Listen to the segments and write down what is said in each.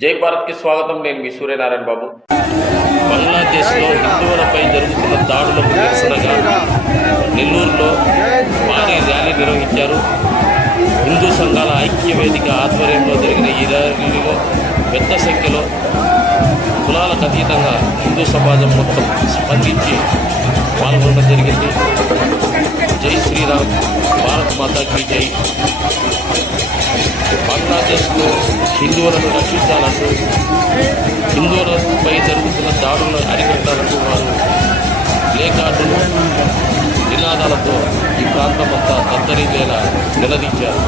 జై భారత్కి స్వాగతం. నేను మీ సూర్యనారాయణ బాబు. బంగ్లాదేశ్లో హిందువులపై జరుగుతున్న దాడులకు నిరసనగా నెల్లూరులో భారీ ర్యాలీ నిర్వహించారు. హిందూ సంఘాల ఐక్య వేదిక ఆధ్వర్యంలో జరిగిన ఈ ర్యాలీలో పెద్ద సంఖ్యలో కులాలకు అతీతంగా హిందూ సమాజం మొత్తం స్పందించి పాల్గొనడం జరిగింది. జై శ్రీరామ్ భారత్ మాతాకి జై. బంగ్లాదేశ్లో హిందువులను రక్షించాలంటూ హిందువులపై జరుగుతున్న దాడులను అరికట్టాలంటూ వారు ప్లేకార్డులు నినాదాలతో ఈ ప్రాంతం అంతా దత్తరిల్లేలా నిలదీశారు.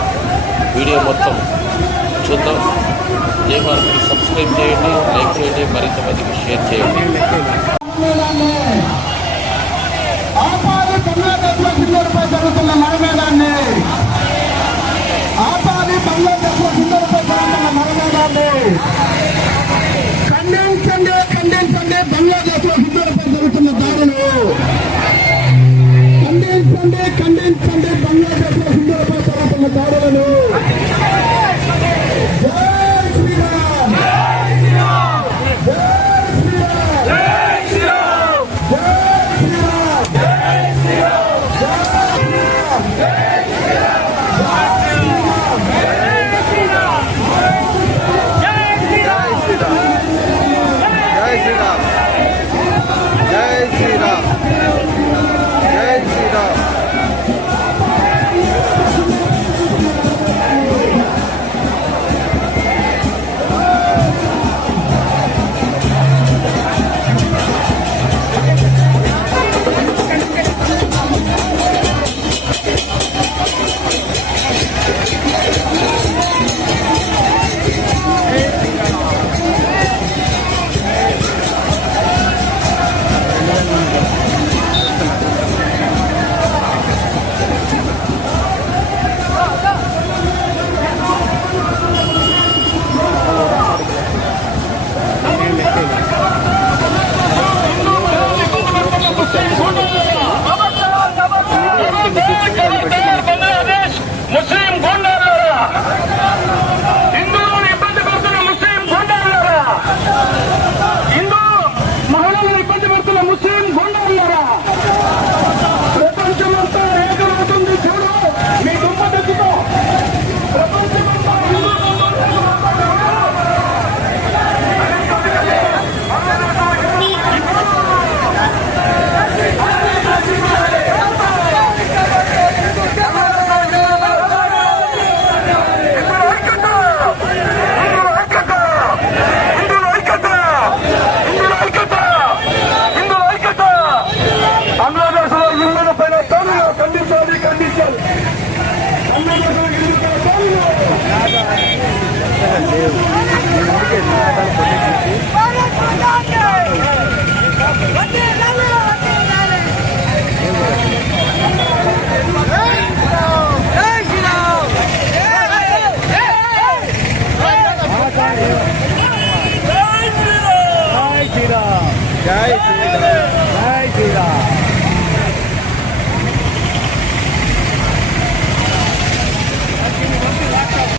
వీడియో మొత్తం చూద్దాం. జై భారత్కి సబ్స్క్రైబ్ చేయండి లైక్ చేయండి మరింత మందికి షేర్ చేయండి. జరుగుతున్న Colombia. భారత్ మాతాకి వందే మాతరం జై శ్రీరామ్.